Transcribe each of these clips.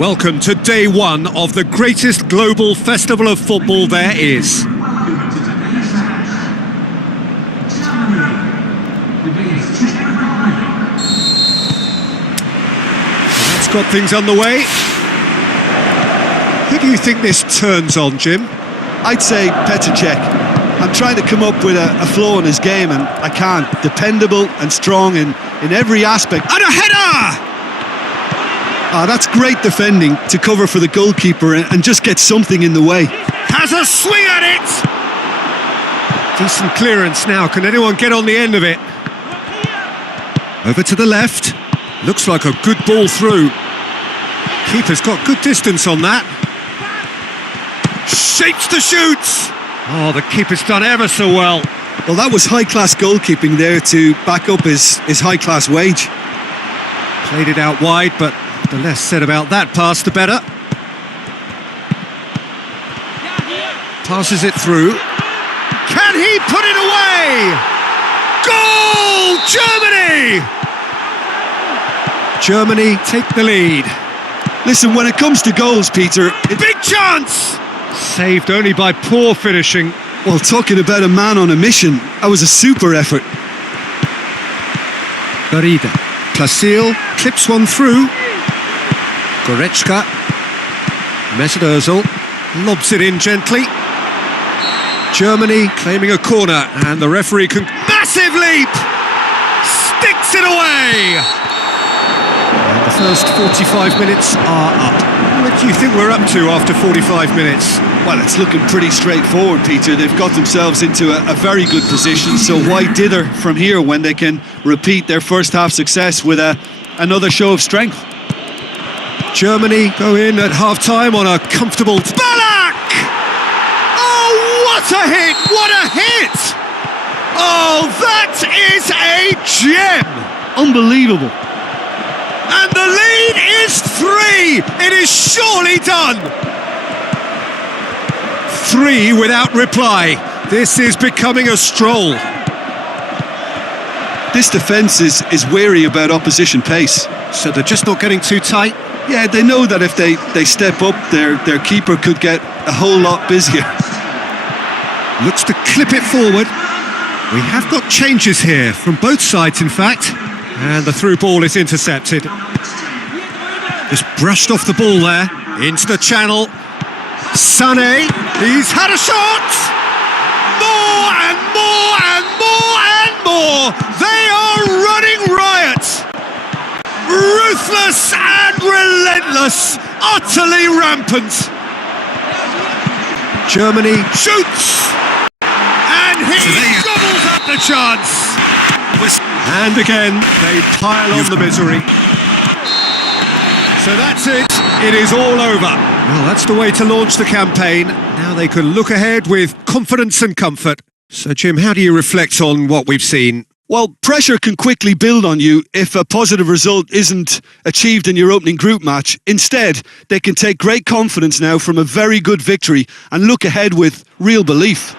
Welcome to day one of the greatest global festival of football there is. That's got things underway. Who do you think this turns on, Jim? I'd say pes2018. I'm trying to come up with a flow in his game and I can't. Dependable and strong in every aspect. And a header! That's great defending to cover for the goalkeeper and just get something in the way. Has a swing at it! Decent clearance now, can anyone get on the end of it? Over to the left, looks like a good ball through. Keeper's got good distance on that. Shapes to shoot! Oh, the keeper's done ever so well. Well, that was high-class goalkeeping there to back up his high-class wage. Played it out wide, but the less said about that pass, the better. Passes it through. Can he put it away? Goal! Germany! Germany take the lead. Listen, when it comes to goals, Peter... Big chance! Saved only by poor finishing. Well, talking about a man on a mission, that was a super effort. Garida. Plasil clips one through. Goretzka. Mesut Ozil lobs it in gently. Germany claiming a corner, and the referee can... Massive leap! Sticks it away! And the first 45 minutes are up. What do you think we're up to after 45 minutes? Well, it's looking pretty straightforward, Peter. They've got themselves into a very good position, so why dither from here when they can repeat their first half success with another show of strength? Germany go in at half-time on a comfortable... Ballack! Oh, what a hit! What a hit! Oh, that is a gem! Unbelievable. And the lead is 3! It is surely done! 3 without reply. This is becoming a stroll. This defence is wary about opposition pace. So they're just not getting too tight? Yeah, they know that if they step up, their keeper could get a whole lot busier. Looks to clip it forward. We have got changes here, from both sides in fact. And the through ball is intercepted. Just brushed off the ball there, into the channel. Sané, he's had a shot! More and more and more and more! They are running riot! Ruthless and relentless, utterly rampant. Germany shoots! And he gobbles up the chance! And again, they pile on the misery. So that's it. It is all over. Well, that's the way to launch the campaign. Now they can look ahead with confidence and comfort. So, Jim, how do you reflect on what we've seen? Well, pressure can quickly build on you if a positive result isn't achieved in your opening group match. Instead, they can take great confidence now from a very good victory and look ahead with real belief.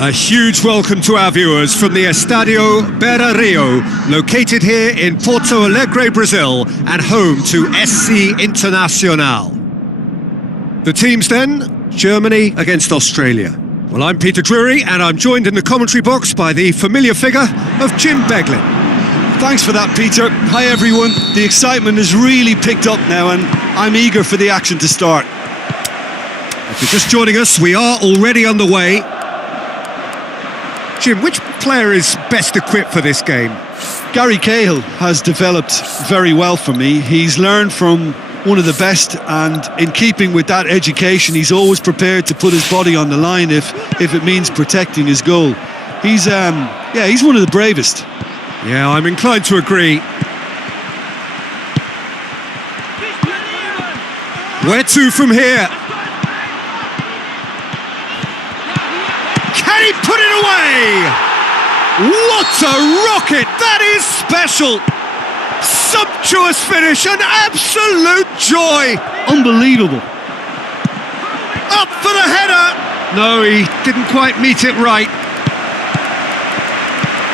A huge welcome to our viewers from the Estadio Beira Rio, located here in Porto Alegre, Brazil, and home to SC Internacional. The teams then, Germany against Australia. Well, I'm Peter Drury, and I'm joined in the commentary box by the familiar figure of Jim Beglin. Thanks for that, Peter. Hi, everyone. The excitement has really picked up now, and I'm eager for the action to start. If you're just joining us, we are already underway. Jim, which player is best equipped for this game? Gary Cahill has developed very well for me. He's learned from one of the best, and in keeping with that education, he's always prepared to put his body on the line if it means protecting his goal. He's one of the bravest. Yeah, I'm inclined to agree. Where to from here? Can he put it away? What a rocket! That is special! Sumptuous finish, an absolute joy! Unbelievable. Up for the header! No, he didn't quite meet it right.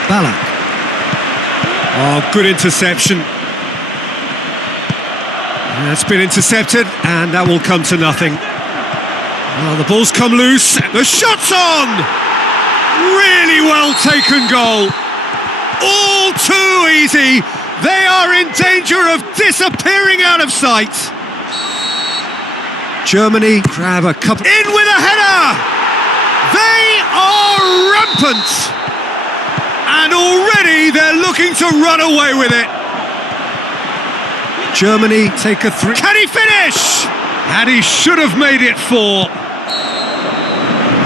Ballack. Oh, good interception. That's been intercepted, and that will come to nothing. Well, the ball's come loose, the shot's on! Really well taken goal. All too easy. They are in danger of disappearing out of sight. Germany grab a couple. In with a header! They are rampant! And already they're looking to run away with it. Germany take a three. Can he finish? And he should have made it 4.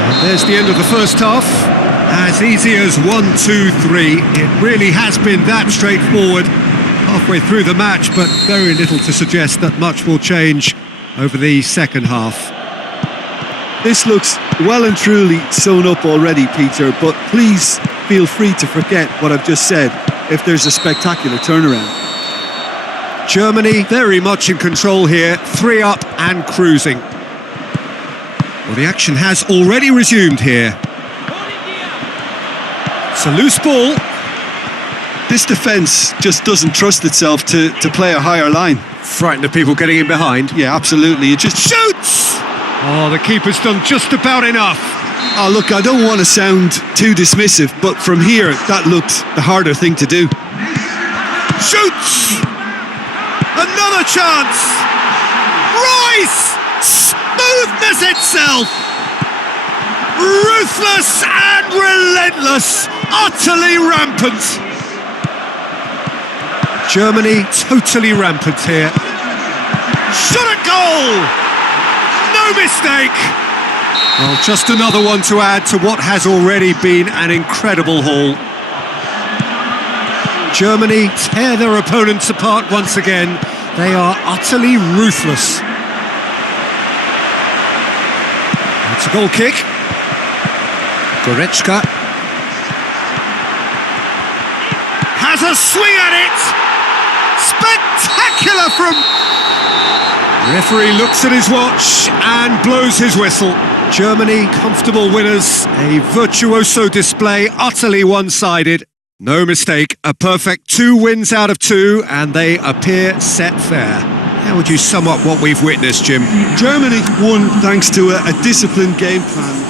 And there's the end of the first half. As easy as 1, 2, 3. It really has been that straightforward halfway through the match, but very little to suggest that much will change over the second half. This looks well and truly sewn up already, Peter, but please feel free to forget what I've just said if there's a spectacular turnaround. Germany very much in control here, 3 up and cruising. Well, the action has already resumed here. It's a loose ball. This defence just doesn't trust itself to play a higher line. Frightened of people getting in behind. Yeah, absolutely. It just shoots! Oh, the keeper's done just about enough. Oh, look, I don't want to sound too dismissive, but from here, that looked the harder thing to do. Shoots! Another chance! Rice! Smoothness itself! Ruthless and relentless! Utterly rampant! Germany totally rampant here. Shot at goal! No mistake! Well, just another one to add to what has already been an incredible haul. Germany tear their opponents apart once again. They are utterly ruthless. It's a goal kick. Goretzka has a swing at it. Spectacular from... Referee looks at his watch and blows his whistle. Germany, comfortable winners. A virtuoso display, utterly one-sided. No mistake, a perfect 2 wins out of 2, and they appear set fair. How would you sum up what we've witnessed, Jim? Germany won thanks to a disciplined game plan.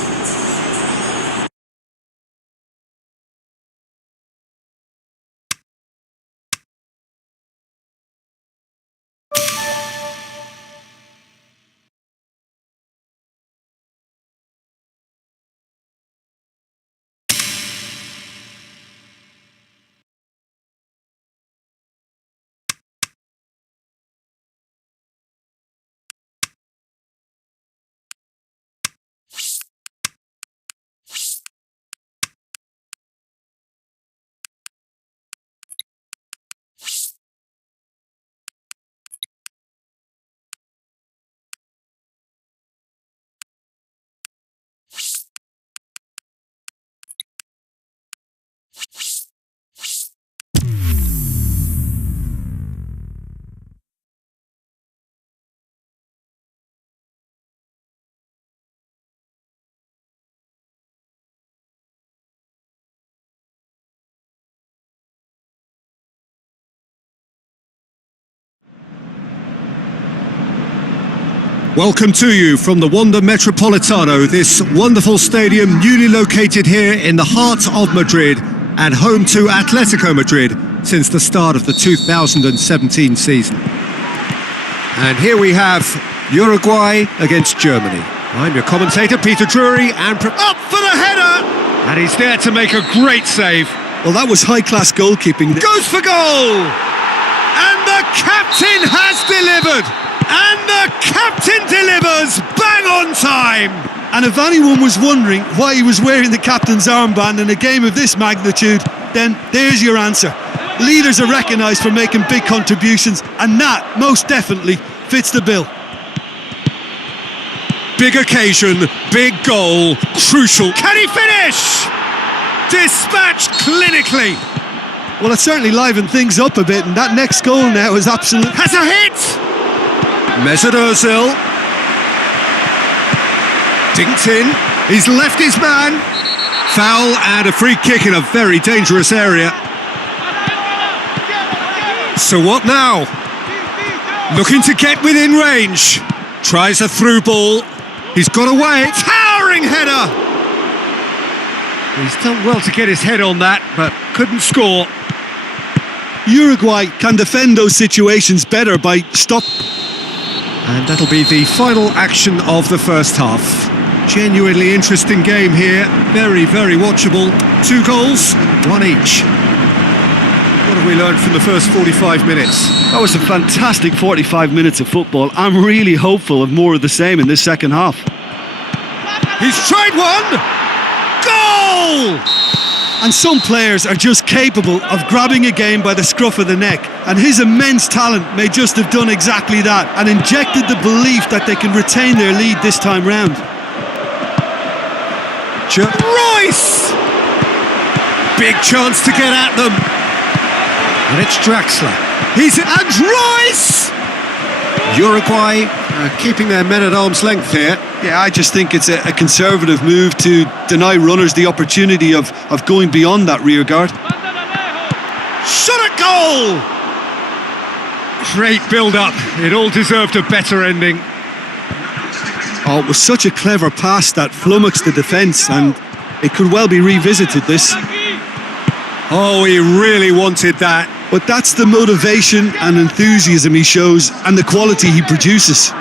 Welcome to you from the Wanda Metropolitano, this wonderful stadium newly located here in the heart of Madrid and home to Atletico Madrid since the start of the 2017 season. And here we have Uruguay against Germany. I'm your commentator, Peter Drury, and up for the header! And he's there to make a great save. Well, that was high-class goalkeeping. Goes for goal! And the captain has delivered! And the captain delivers bang on time! And if anyone was wondering why he was wearing the captain's armband in a game of this magnitude, then there's your answer. Leaders are recognised for making big contributions, and that most definitely fits the bill. Big occasion, big goal, crucial. Can he finish? Dispatched clinically. Well, it certainly livened things up a bit, and that next goal now is absolute. Has a hit! Mesut Ozil. Dinked in. He's left his man. Foul and a free kick in a very dangerous area. So what now? Looking to get within range. Tries a through ball. He's got away. Towering header! He's done well to get his head on that, but couldn't score. Uruguay can defend those situations better by stop. And that'll be the final action of the first half. Genuinely interesting game here. Very, very watchable. 2 goals, 1 each. What have we learned from the first 45 minutes? That was a fantastic 45 minutes of football. I'm really hopeful of more of the same in this second half. He's tried one! Goal! And some players are just capable of grabbing a game by the scruff of the neck, and his immense talent may just have done exactly that and injected the belief that they can retain their lead this time round. Royce! Big chance to get at them. And it's Draxler. And Royce! Uruguay keeping their men at arm's length here. Yeah, I just think it's a conservative move to deny runners the opportunity of going beyond that rear guard. Shot at goal! Great build-up. It all deserved a better ending. Oh, it was such a clever pass that flummoxed the defence, and it could well be revisited, this. Oh, he really wanted that. But that's the motivation and enthusiasm he shows and the quality he produces.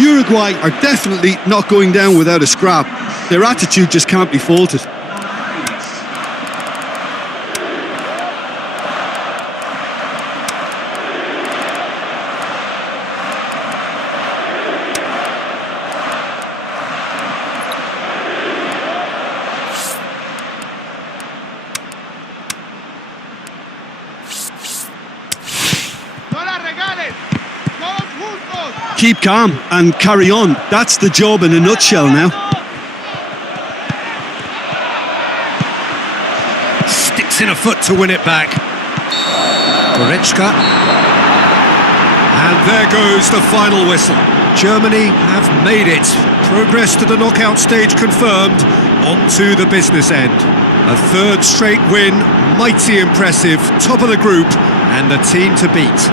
Uruguay are definitely not going down without a scrap. Their attitude just can't be faulted. Keep calm and carry on. That's the job in a nutshell now. Sticks in a foot to win it back. Goretzka. And there goes the final whistle. Germany have made it. Progress to the knockout stage confirmed. On to the business end. A 3rd straight win, mighty impressive, top of the group, and the team to beat.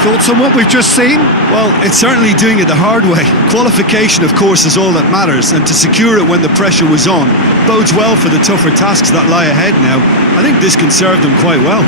Thoughts on what we've just seen? Well, it's certainly doing it the hard way. Qualification, of course, is all that matters, and to secure it when the pressure was on bodes well for the tougher tasks that lie ahead now. I think this can serve them quite well.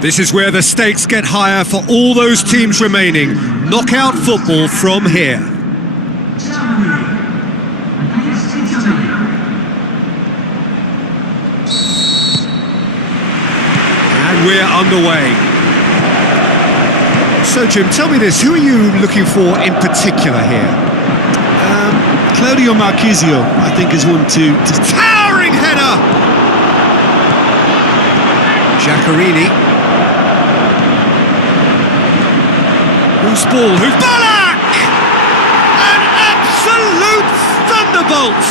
This is where the stakes get higher for all those teams remaining. Knockout football from here. And we're underway. So, Jim, tell me this, who are you looking for in particular here? Claudio Marchisio, I think, is one to... Towering header! Giaccherini. Who's ball? Who's Ballack? An absolute thunderbolt!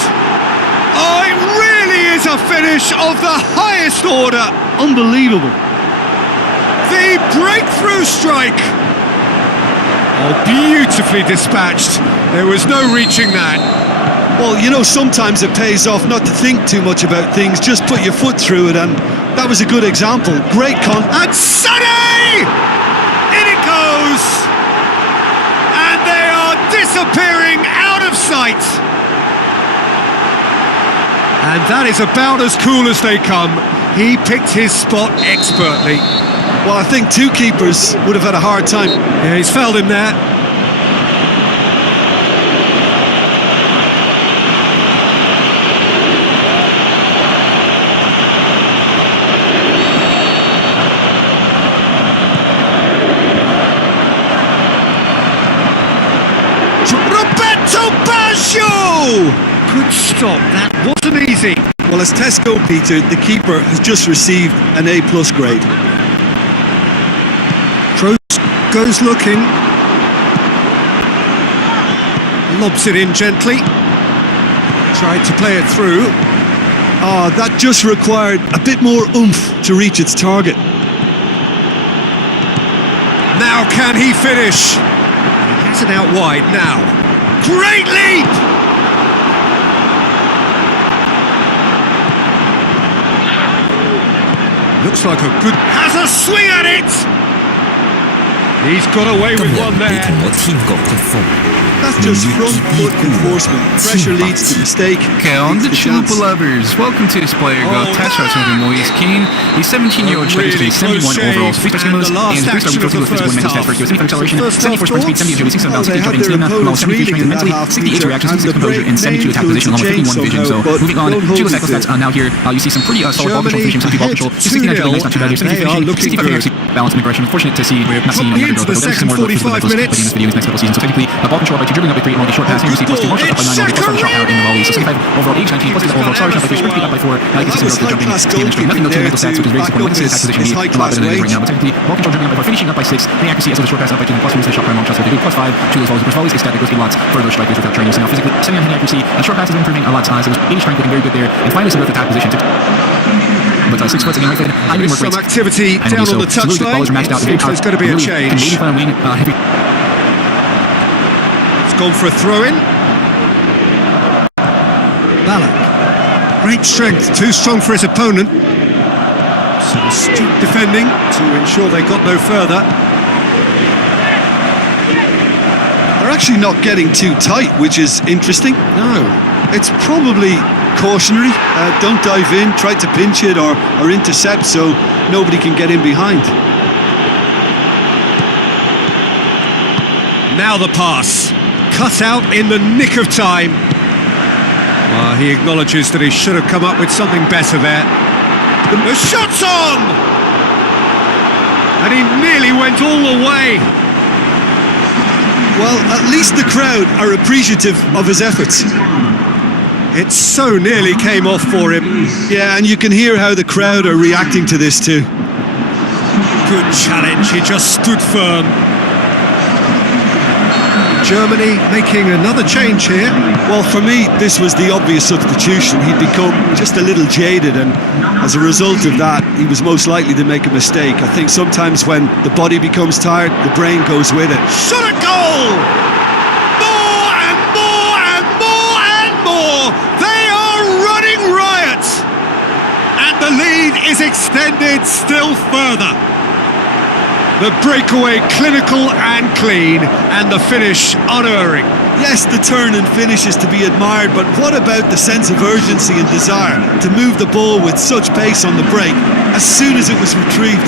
Oh, it really is a finish of the highest order! Unbelievable. The breakthrough strike! Oh, beautifully dispatched. There was no reaching that. Well, you know, sometimes it pays off not to think too much about things, just put your foot through it, and that was a good example. Great And Sonny! In it goes! And they are disappearing out of sight. And that is about as cool as they come. He picked his spot expertly. Well, I think two keepers would have had a hard time. Yeah, he's fouled him there. Good stop, that wasn't easy. Well, as Tesco, Peter, the keeper has just received an A+ grade. Kroos goes looking. Lobs it in gently. Tried to play it through. Oh, that just required a bit more oomph to reach its target. Now can he finish? He has it out wide now. Great leap! Looks like a good... Has a swing at it! He's got away with one there. That's just front foot enforcement. Pressure leads to mistake. Okay, on the Chalupa lovers, welcome to this player go test shots with Moise Keane. The 17-year-old striker is 71 overall, 3-star skill moves, and 3-star reflexing with physical and mental stats for accuracy, acceleration, 74 sprint speed, 70 agility, 6 bounce, 60 jumping stamina, 73 training mentally, 68 reactions, 66 composure, and 72 attack position, along with 51 vision. So moving on to the tactical stats, now here you see some pretty solid ball control finishing, 70 ball control, 69 dribbling, nice, not too bad here, 70 finishing, 65 accuracy, balance and aggression. Fortunate to see we're not seeing another growth, but there's some more growth for the in this video in this next couple seasons. So technically, ball control by 2, dribbling up by 3, only short passing, you see plus 2 more shots up by 9, only plus 7 shot power in the volley. So 65 overall age, 19 plus 8 overall acceleration up by 3, sprint speed up by 4. Now you can see some growth jumping, stealing, nothing no mental stats, which is very disappointing. What can see this attack position be a lot better than it is right now. But technically, ball control dribbling up by 4, finishing up by 6, the accuracy as well as short pass up by 2, plus 2, shot power, long shots, 52, plus 5, 2 of those volleys, volleys, a stat that goes in lots for those strikers without training. So now physically, 79 accuracy, short pass has been improving a lot, so his 80 strength looking very good there, and finally some growth attack position. But 6 foot again, right there. There is some activity down on the touchline. There's going to be a change. It's gone for a throw-in. Ballack. Great strength, too strong for his opponent. Some astute defending to ensure they got no further. They're actually not getting too tight, which is interesting. No. It's probably cautionary. Don't dive in, try to pinch it or intercept so nobody can get in behind. Now the pass. Cut out in the nick of time. He acknowledges that he should have come up with something better there. The shot's on! And he nearly went all the way. Well, at least the crowd are appreciative of his efforts. It so nearly came off for him. Yeah, and you can hear how the crowd are reacting to this too. Good challenge, he just stood firm. Germany making another change here. Well, for me, this was the obvious substitution. He'd become just a little jaded, and as a result of that, he was most likely to make a mistake. I think sometimes when the body becomes tired, the brain goes with it. Shot a goal! More and more and more and more! They are running riot! And the lead is extended still further. The breakaway clinical and clean, and the finish unerring. Yes, the turn and finish is to be admired, but what about the sense of urgency and desire to move the ball with such pace on the break as soon as it was retrieved?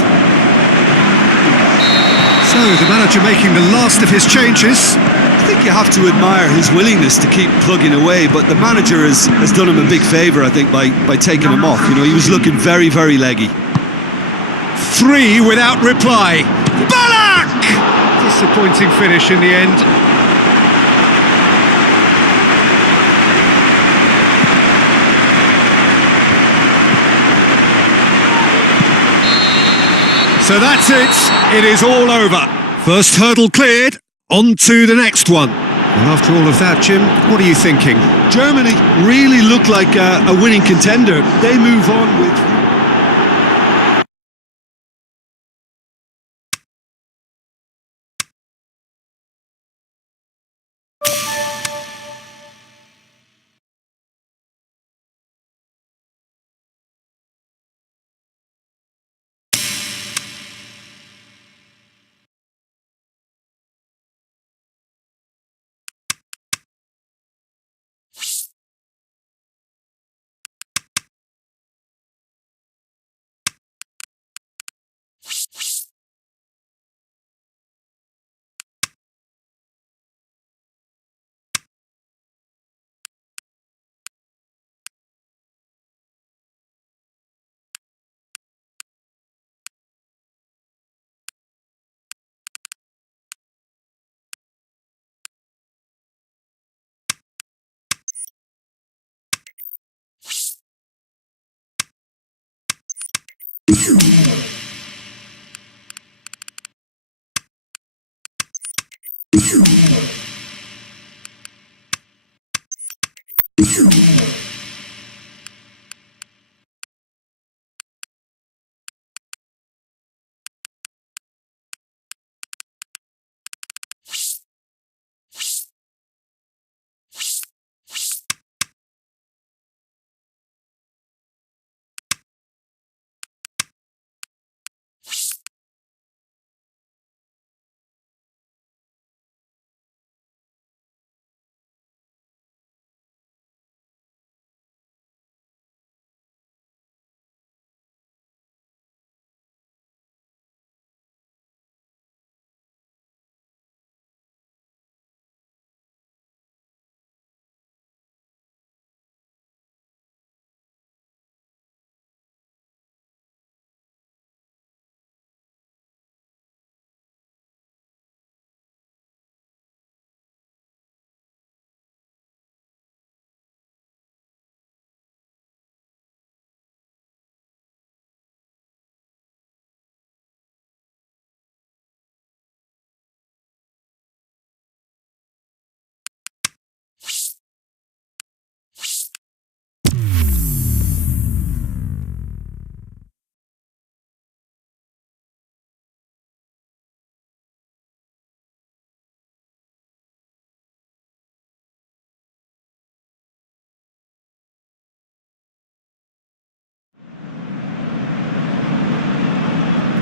So, the manager making the last of his changes. I think you have to admire his willingness to keep plugging away, but the manager has done him a big favour, I think, by taking him off. You know, he was looking very, very leggy. 3 without reply. Ballack! Disappointing finish in the end. So that's it. It is all over. First hurdle cleared. On to the next one. Well, after all of that, Jim, what are you thinking? Germany really look like a winning contender. They move on with...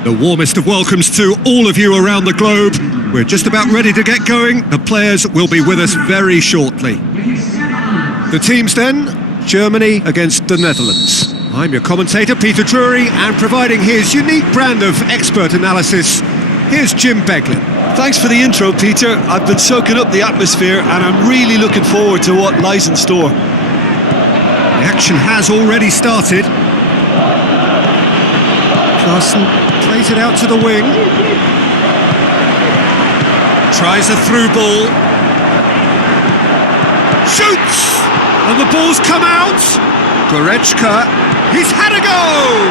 The warmest of welcomes to all of you around the globe. We're just about ready to get going. The players will be with us very shortly. The teams then, Germany against the Netherlands. I'm your commentator, Peter Drury, and providing his unique brand of expert analysis, here's Jim Beglin. Thanks for the intro, Peter. I've been soaking up the atmosphere and I'm really looking forward to what lies in store. The action has already started. Larson plays it out to the wing. Tries a through ball. Shoots! And the ball's come out. Goretzka, he's had a go!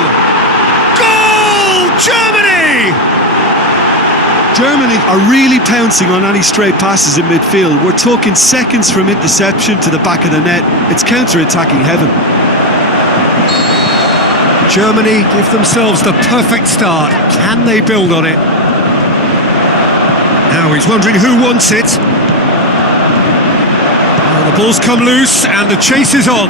Goal! Germany! Germany are really pouncing on any stray passes in midfield. We're talking seconds from interception to the back of the net. It's counter-attacking heaven. Germany give themselves the perfect start. Can they build on it? Now he's wondering who wants it. Well, the ball's come loose and the chase is on.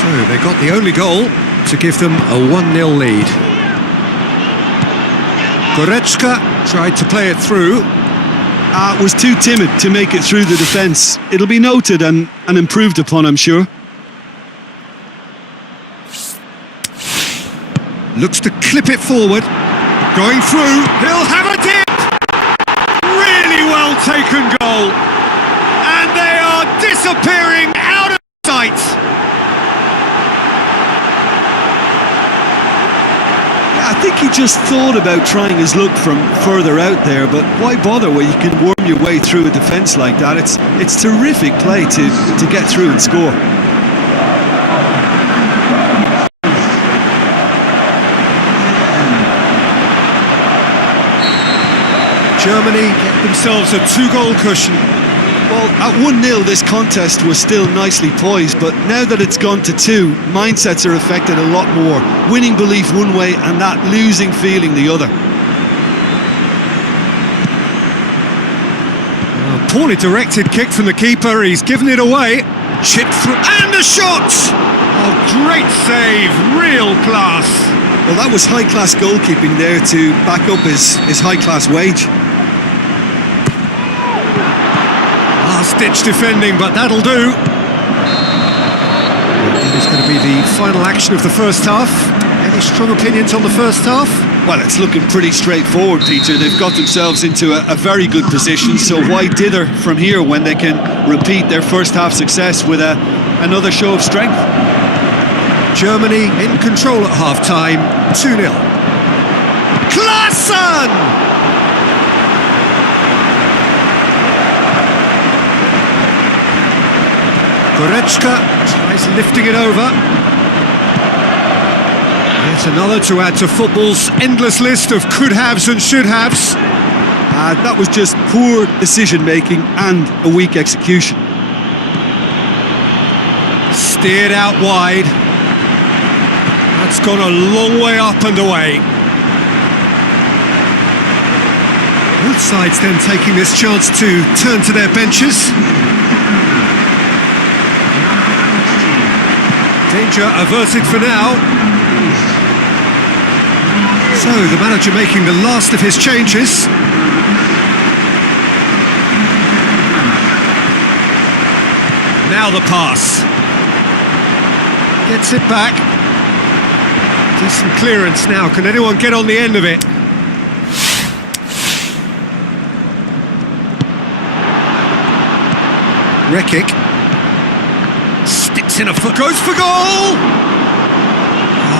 So they got the only goal to give them a 1-0 lead. Goretzka tried to play it through. Was too timid to make it through the defence. It'll be noted and improved upon, I'm sure. Looks to clip it forward. Going through, he'll have a dip! Really well taken goal. And they are disappearing out of sight. I think he just thought about trying his luck from further out there, but why bother when you can worm your way through a defence like that? It's terrific play to get through and score. Germany get themselves a 2-goal cushion. Well, at 1-0 this contest was still nicely poised, but now that it's gone to 2, mindsets are affected a lot more. Winning belief one way and that losing feeling the other. Poorly directed kick from the keeper, he's given it away. Chipped through, and a shot! Oh, great save, real class. Well, that was high-class goalkeeping there to back up his high-class wage. Last-ditch defending, but that'll do. That is going to be the final action of the first half. Any strong opinions on the first half? Well, it's looking pretty straightforward, Peter. They've got themselves into a very good position, so why dither from here when they can repeat their first half success with another show of strength? Germany in control at half-time, 2-0. Klaassen! Goretzka tries lifting it over. Yet another to add to football's endless list of could-haves and should-haves. That was just poor decision-making and a weak execution. Steered out wide. That's gone a long way up and away. Both sides then taking this chance to turn to their benches. Danger averted for now. So the manager making the last of his changes. Now the pass. Gets it back. Decent clearance now. Can anyone get on the end of it? Rekic. Sticks in a foot. Goes for goal!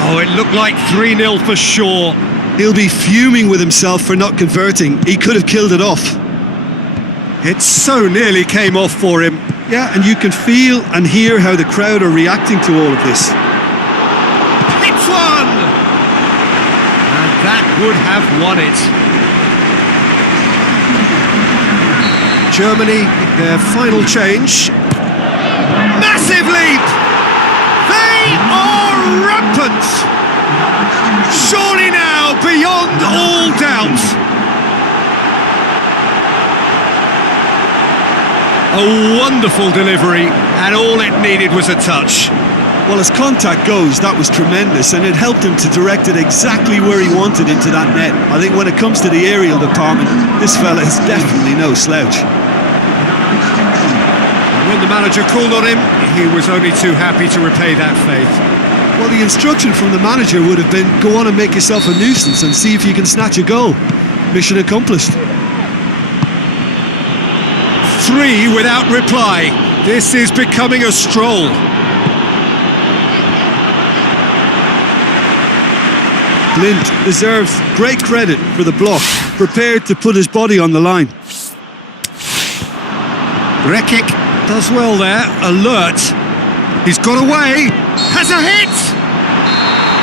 Oh, it looked like 3-0 for sure. He'll be fuming with himself for not converting. He could have killed it off. It so nearly came off for him. Yeah, and you can feel and hear how the crowd are reacting to all of this. Hits one! And that would have won it. Germany, their final change. Massive leap! They are rampant! Surely now, beyond all doubt. A wonderful delivery, and all it needed was a touch. Well, as contact goes, that was tremendous, and it helped him to direct it exactly where he wanted into that net. I think when it comes to the aerial department, this fella is definitely no slouch. When the manager called on him, he was only too happy to repay that faith. Well, the instruction from the manager would have been, go on and make yourself a nuisance and see if you can snatch a goal. Mission accomplished. 3 without reply. This is becoming a stroll. Blind deserves great credit for the block, prepared to put his body on the line. Rekic does well there, alert. He's got away, has a hit!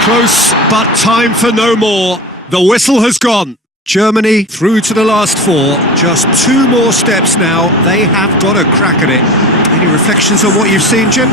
Close, but time for no more. The whistle has gone. Germany through to the last 4. Just 2 more steps now. They have got a crack at it. Any reflections on what you've seen, Jim?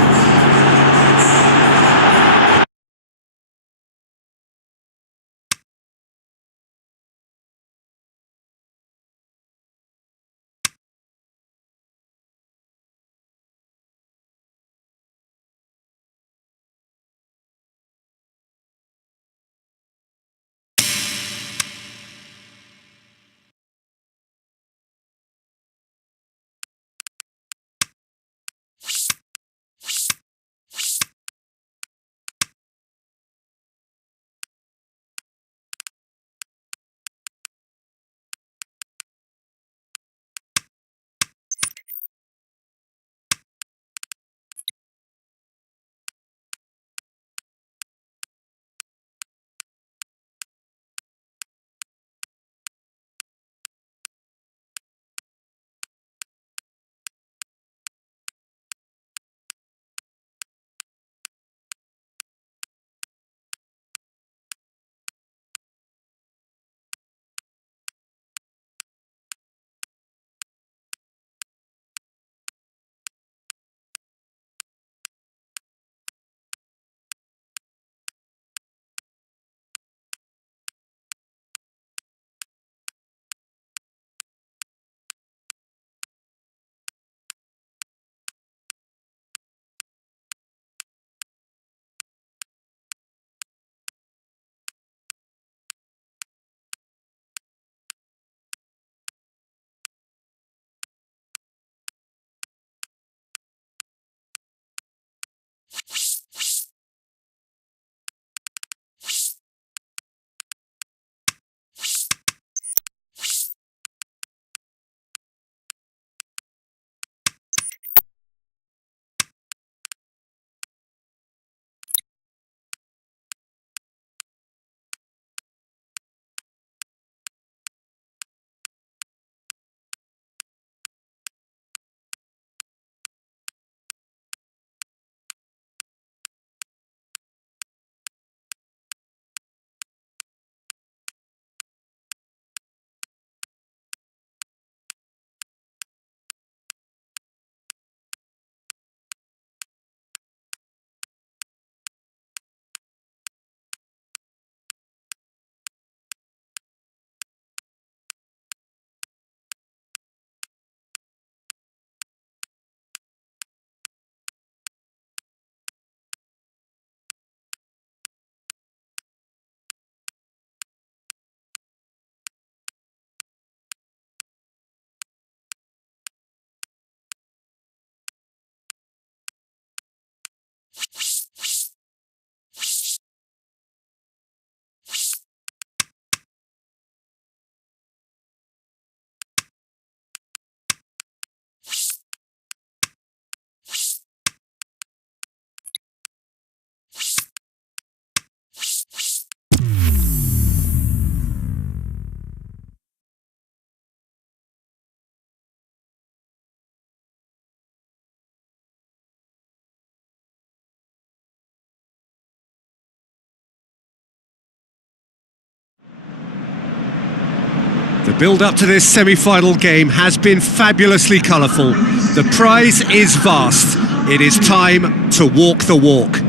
The build-up to this semi-final game has been fabulously colourful. The prize is vast. It is time to walk the walk.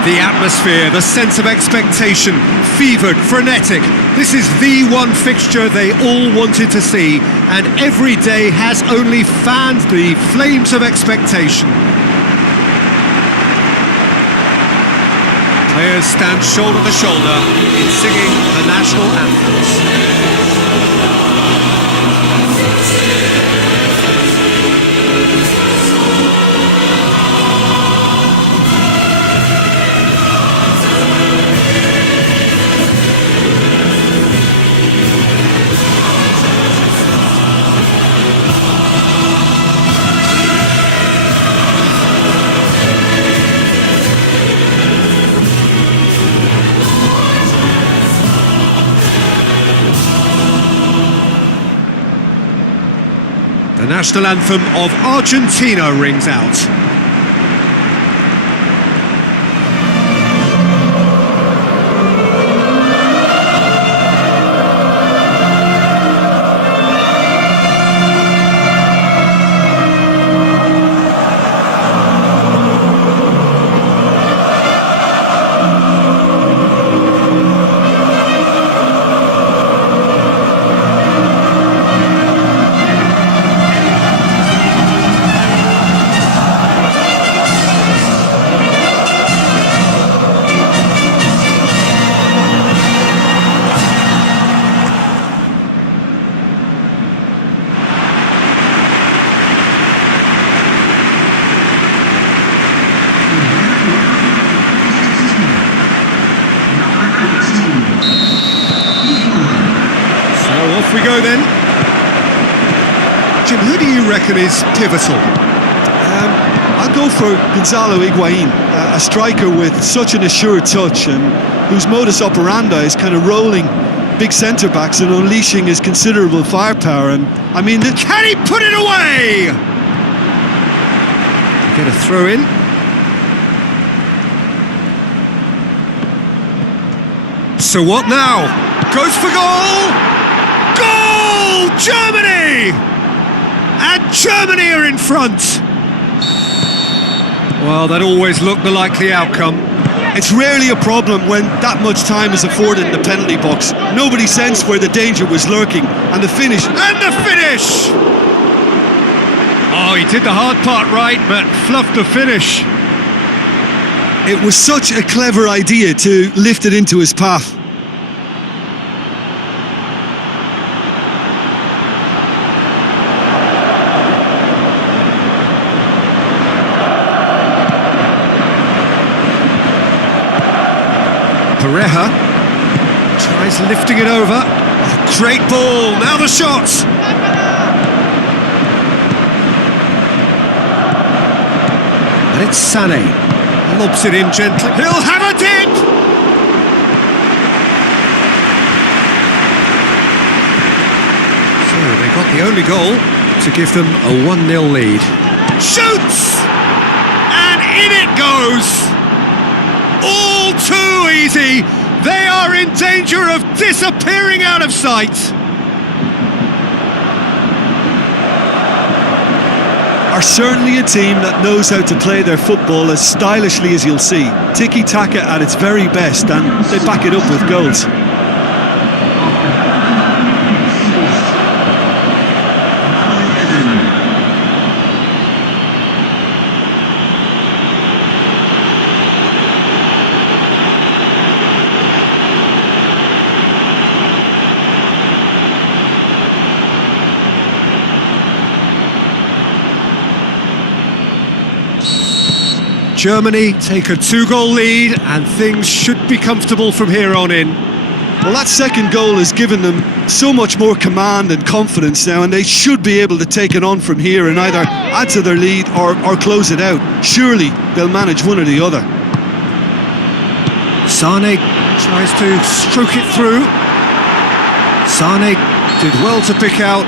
The atmosphere, the sense of expectation, fevered, frenetic. This is the one fixture they all wanted to see, and every day has only fanned the flames of expectation. Players stand shoulder to shoulder in singing the national anthems. The national anthem of Argentina rings out. Off we go then. Jim, who do you reckon is pivotal? I'll go for Gonzalo Higuain, a striker with such an assured touch and whose modus operandi is kind of rolling big centre-backs and unleashing his considerable firepower. And I mean, can he put it away? Get a throw in. So what now? Goes for goal! Goal! Germany! And Germany are in front! Well, that always looked the likely outcome. It's rarely a problem when that much time is afforded in the penalty box. Nobody sensed where the danger was lurking. And the finish. And the finish! Oh, he did the hard part right, but fluffed the finish. It was such a clever idea to lift it into his path. Pareja tries lifting it over. Oh, great ball, now the shot! And it's Sané. Lobs it in gently. He'll have a dip! So they got the only goal to give them a 1-0 lead. Shoots! And in it goes! All too easy! They are in danger of disappearing out of sight! Are certainly a team that knows how to play their football as stylishly as you'll see. Tiki-taka at its very best, and they back it up with goals. Germany take a 2-goal lead and things should be comfortable from here on in. Well, that second goal has given them so much more command and confidence now, and they should be able to take it on from here and either add to their lead or close it out. Surely they'll manage one or the other. Sané tries to stroke it through. Sané did well to pick out.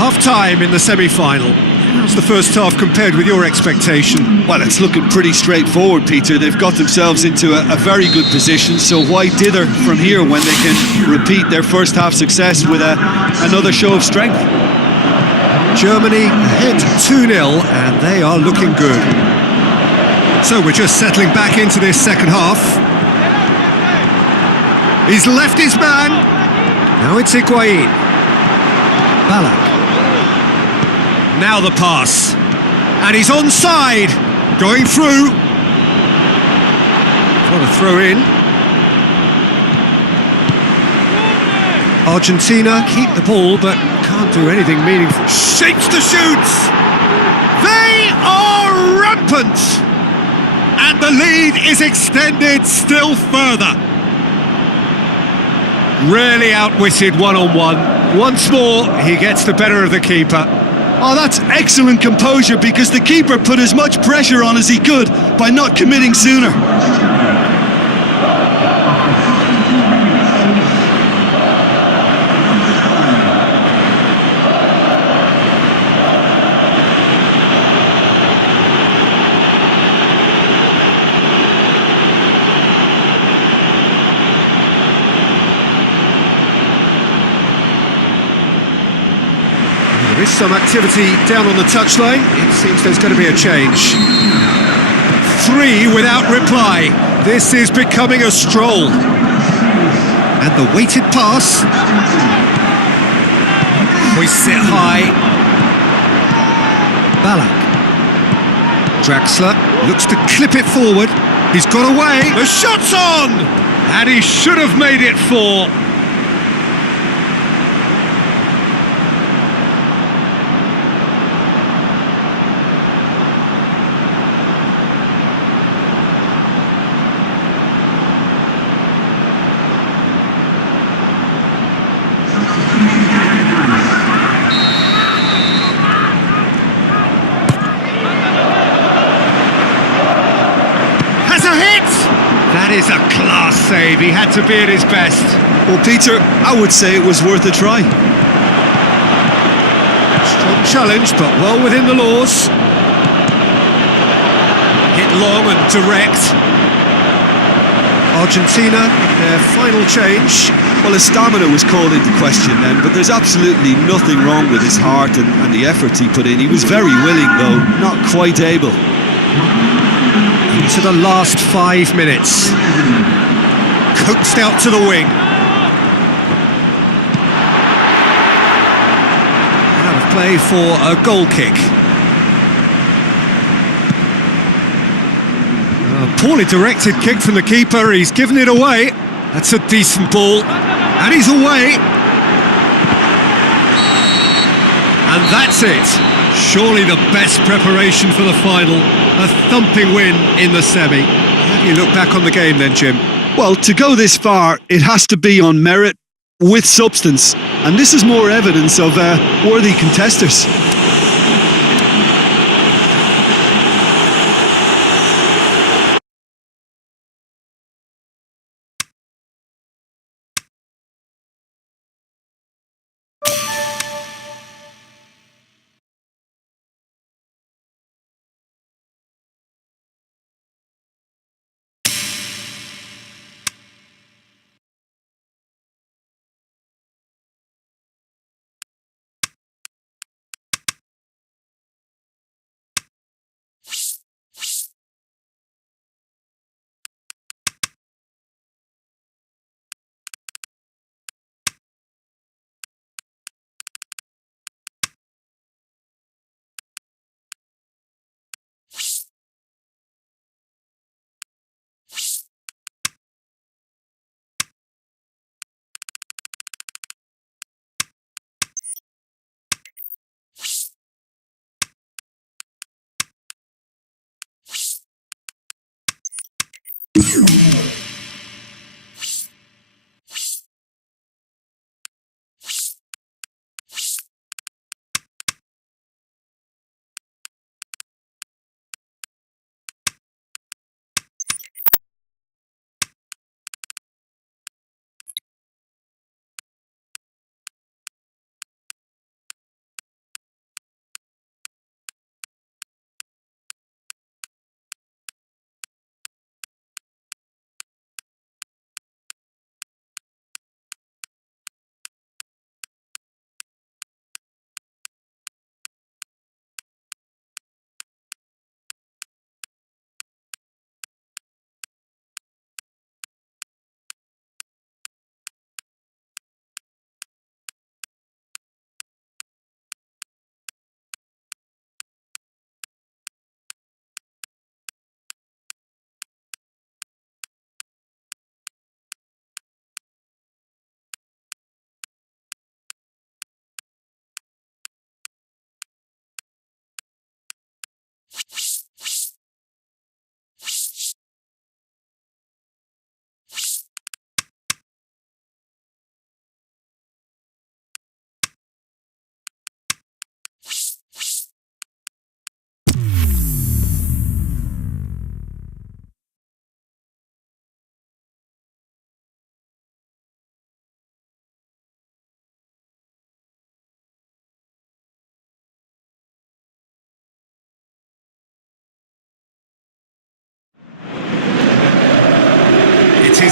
Half-time in the semi-final. How's the first half compared with your expectation? Well, it's looking pretty straightforward, Peter. They've got themselves into a very good position, so why dither from here when they can repeat their first half success with another show of strength? Germany ahead 2-0, and they are looking good. So we're just settling back into this second half. He's left his man. Now it's Higuain. Ballack. Now the pass. And he's onside. Going through. What a throw in. Argentina keep the ball, but can't do anything meaningful. Shapes the shoots. They are rampant. And the lead is extended still further. Really outwitted one-on-one. Once more, he gets the better of the keeper. Oh, that's excellent composure, because the keeper put as much pressure on as he could by not committing sooner. There is some activity down on the touchline. It seems there's going to be a change. 3 without reply. This is becoming a stroll. And the weighted pass. Hoists it high. Ballack. Draxler looks to clip it forward. He's got away. The shot's on! And he should have made it 4. Has a hit! That is a class save. He had to be at his best. Well, Peter, I would say it was worth a try. Strong challenge, but well within the laws. Hit long and direct. Argentina, their final change. Well, his stamina was called into question then, but there's absolutely nothing wrong with his heart and the efforts he put in. He was very willing, though, not quite able. Into the last 5 minutes. Coaxed out to the wing. Out of play for a goal kick. A poorly directed kick from the keeper. He's given it away. That's a decent ball. And he's away. And that's it. Surely the best preparation for the final. A thumping win in the semi. How do you look back on the game then, Jim? Well, to go this far, it has to be on merit with substance. And this is more evidence of worthy contesters.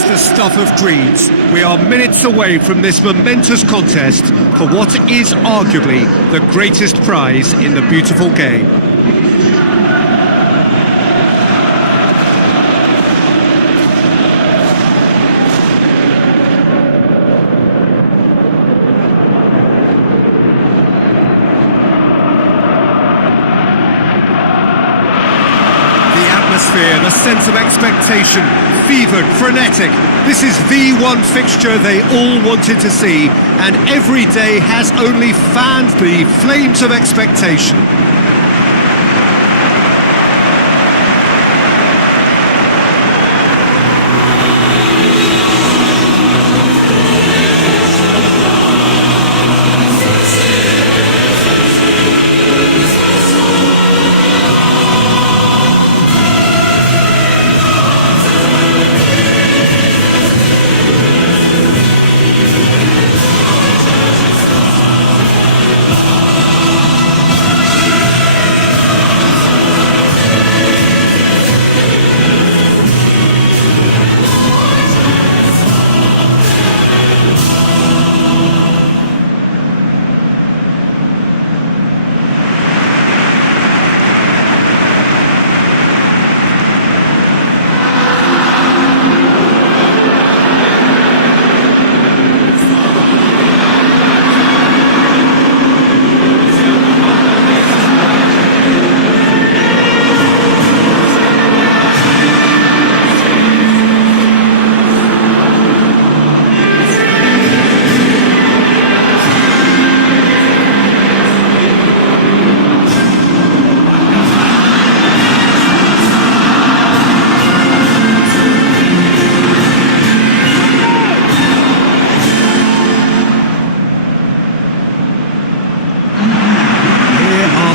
the stuff of dreams. We are minutes away from this momentous contest for what is arguably the greatest prize in the beautiful game. The sense of expectation, fevered, frenetic. This is the one fixture they all wanted to see, and every day has only fanned the flames of expectation.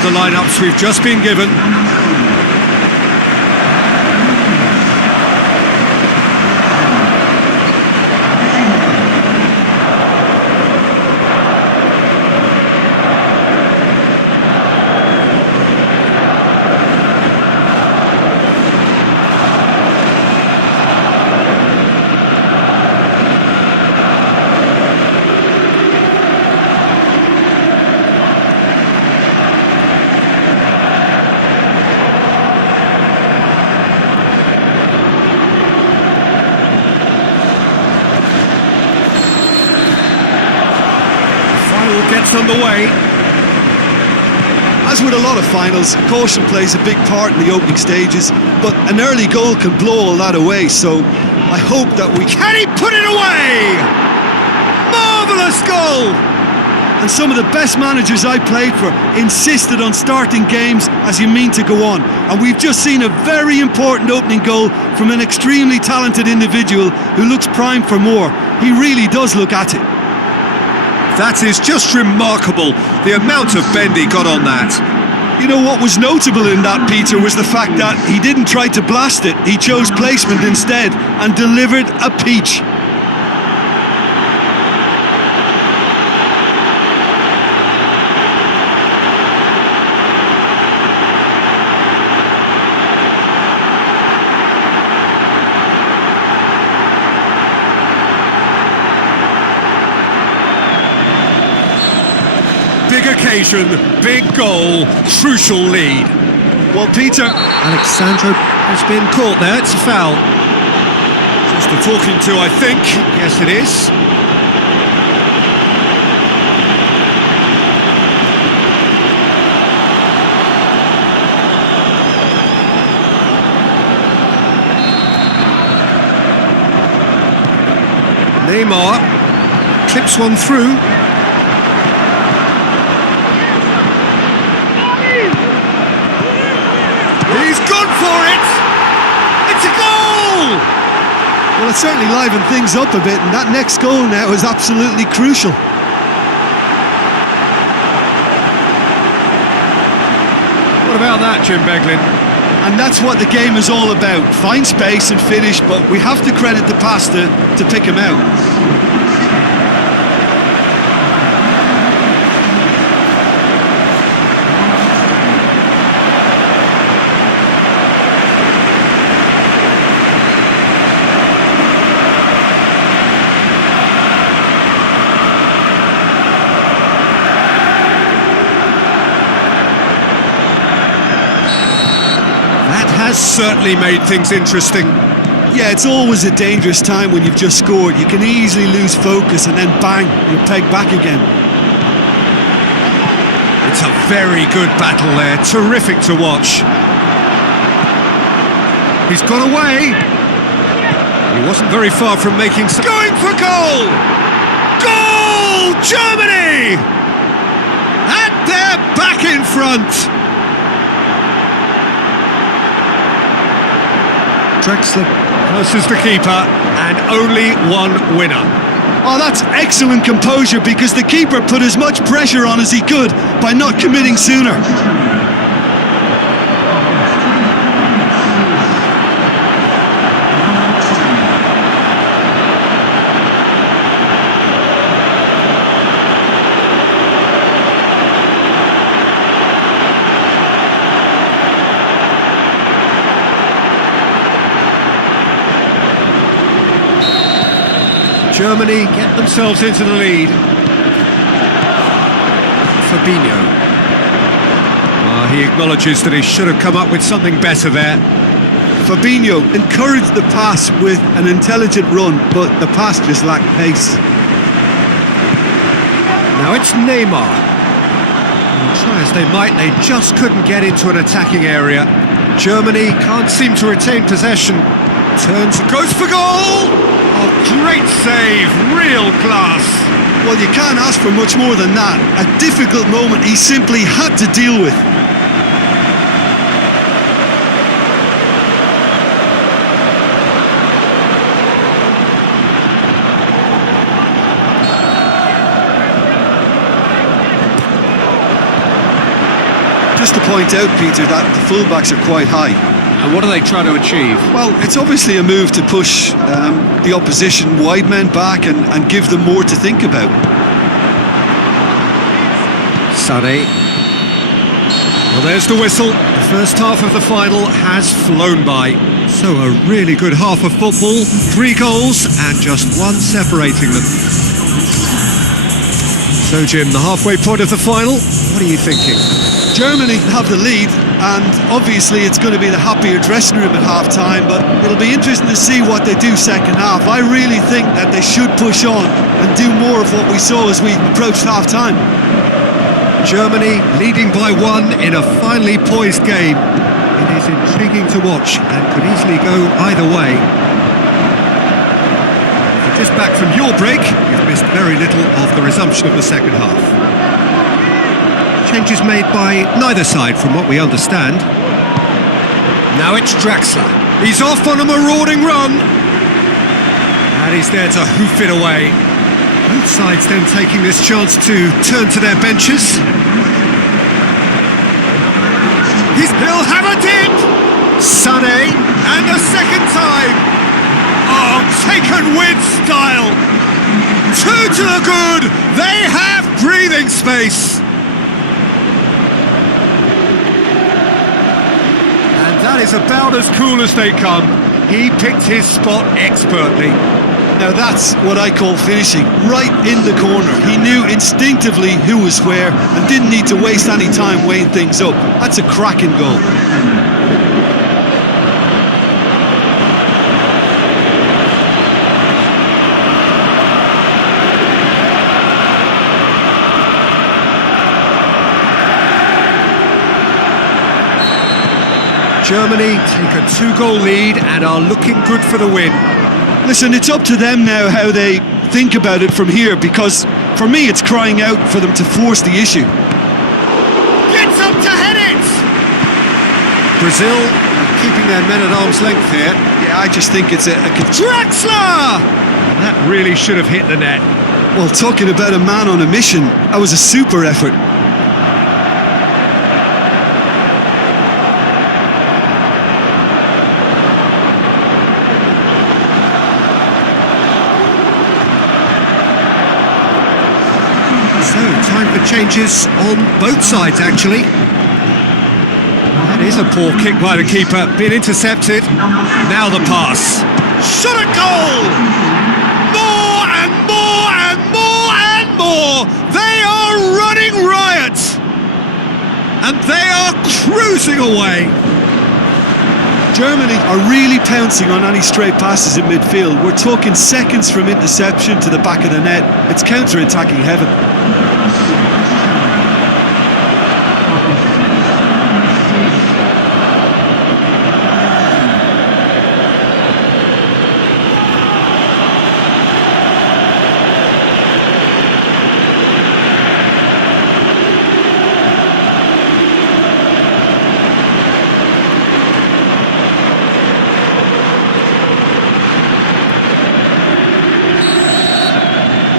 The lineups we've just been given. Gets underway. As with a lot of finals, caution plays a big part in the opening stages, but an early goal can blow all that away, so I hope that we can he put it away? Marvellous goal! And some of the best managers I played for insisted on starting games as you mean to go on, and we've just seen a very important opening goal from an extremely talented individual who looks primed for more. He really does look at it. That is just remarkable, the amount of bend he got on that. You know what was notable in that, Peter, was the fact that he didn't try to blast it. He chose placement instead and delivered a peach. Big occasion, big goal, crucial lead. Well, Peter... Alexandro has been caught there, it's a foul. Just a talking to, I think. Yes, it is. Neymar clips one through. He's gone for it! It's a goal! Well, it certainly livened things up a bit, and that next goal now is absolutely crucial. What about that, Jim Beglin? And that's what the game is all about. Find space and finish, but we have to credit the passer to pick him out. has certainly made things interesting. Yeah, it's always a dangerous time when you've just scored. You can easily lose focus and then bang, you're pegged back again. It's a very good battle there, terrific to watch. He's got away. He wasn't very far from making some... Going for goal! Goal! Germany! And they're back in front! Drexler versus the keeper, and only one winner. Oh, that's excellent composure, because the keeper put as much pressure on as he could by not committing sooner. Germany get themselves into the lead. Fabinho. He acknowledges that he should have come up with something better there. Fabinho encouraged the pass with an intelligent run, but the pass just lacked pace. Now it's Neymar. Try as they might, they just couldn't get into an attacking area. Germany can't seem to retain possession. Turns and goes for goal! Oh, great save, real class. Well, you can't ask for much more than that. A difficult moment he simply had to deal with. Just to point out, Peter, that the fullbacks are quite high. And what are they trying to achieve? Well, it's obviously a move to push the opposition wide men back and give them more to think about. Sané. Well, there's the whistle. The first half of the final has flown by. So a really good half of football. 3 goals and just one separating them. So, Jim, the halfway point of the final, what are you thinking? Germany have the lead, and obviously it's going to be the happier dressing room at half-time, but it'll be interesting to see what they do second half. I really think that they should push on and do more of what we saw as we approached half-time. Germany leading by 1 in a finely poised game. It is intriguing to watch and could easily go either way. If you're just back from your break, you've missed very little of the resumption of the second half. Changes made by neither side from what we understand. Now it's Draxler. He's off on a marauding run. And he's there to hoof it away. Both sides then taking this chance to turn to their benches. He'll have it in! Sané, and a second time! Oh, taken with style! 2 to the good! They have breathing space! That is about as cool as they come. He picked his spot expertly. Now that's what I call finishing, right in the corner. He knew instinctively who was where and didn't need to waste any time weighing things up. That's a cracking goal. Germany take a 2-goal lead and are looking good for the win. Listen, it's up to them now how they think about it from here, because for me it's crying out for them to force the issue. Gets up to head it! Brazil keeping their men at arm's length here. Yeah, I just think it's a Draxler! That really should have hit the net. Well, talking about a man on a mission, that was a super effort. So, time for changes on both sides, actually. That is a poor kick by the keeper, been intercepted. Now the pass. Shot at goal! More and more and more and more! They are running riot! And they are cruising away! Germany are really pouncing on any straight passes in midfield. We're talking seconds from interception to the back of the net. It's counter-attacking heaven.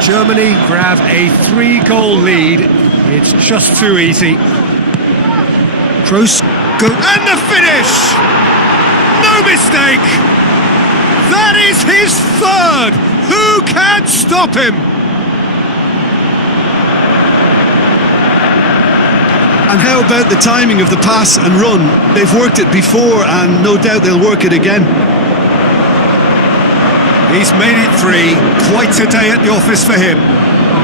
Germany grab a 3-goal lead. It's just too easy. Kroos go and the finish! No mistake! That is his third! Who can stop him? And how about the timing of the pass and run? They've worked it before and no doubt they'll work it again. He's made it 3. Quite a day at the office for him.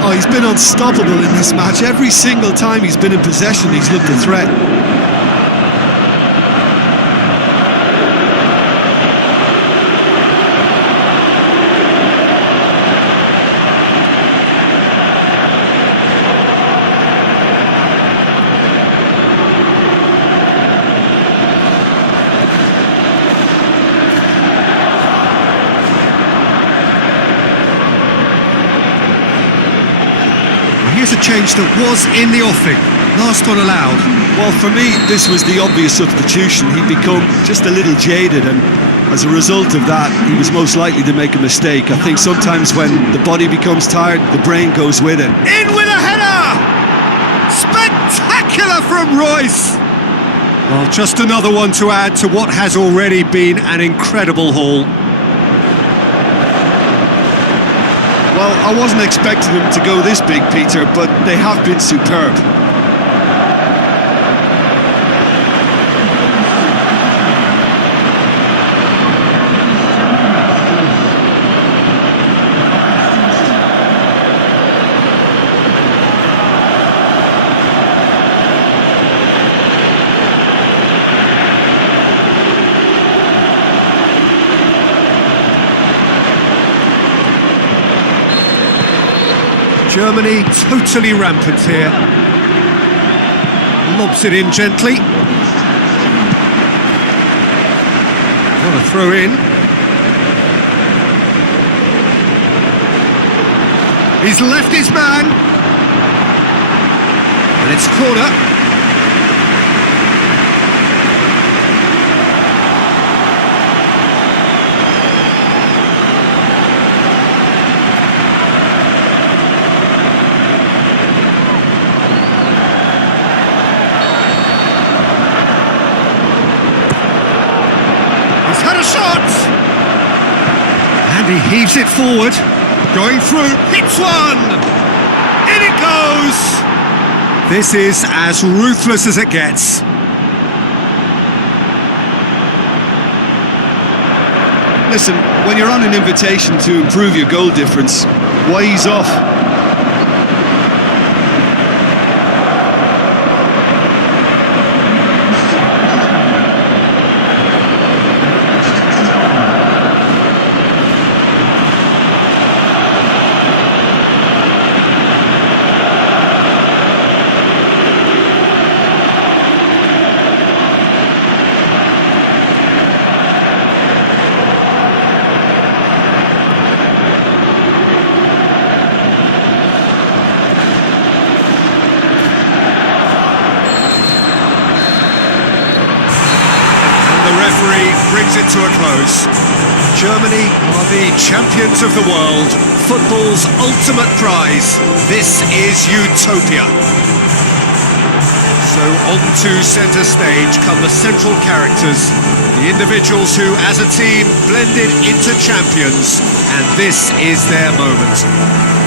Oh, he's been unstoppable in this match. Every single time he's been in possession, he's looked a threat. Here's a change that was in the offing. Last one allowed. Well, for me, this was the obvious substitution. He'd become just a little jaded, and as a result of that, he was most likely to make a mistake. I think sometimes when the body becomes tired, the brain goes with it. In with a header! Spectacular from Royce! Well, just another one to add to what has already been an incredible haul. Well, I wasn't expecting them to go this big, Peter, but they have been superb. Germany totally rampant here. Lobs it in gently. What a throw in. He's left his man. And it's a corner. Had a shot! And he heaves it forward. Going through. Hits one! In it goes! This is as ruthless as it gets. Listen, when you're on an invitation to improve your goal difference, why ease off? Brings it to a close. Germany are the champions of the world. Football's ultimate prize. This is utopia. So on to centre stage come the central characters, the individuals who, as a team, blended into champions, and this is their moment.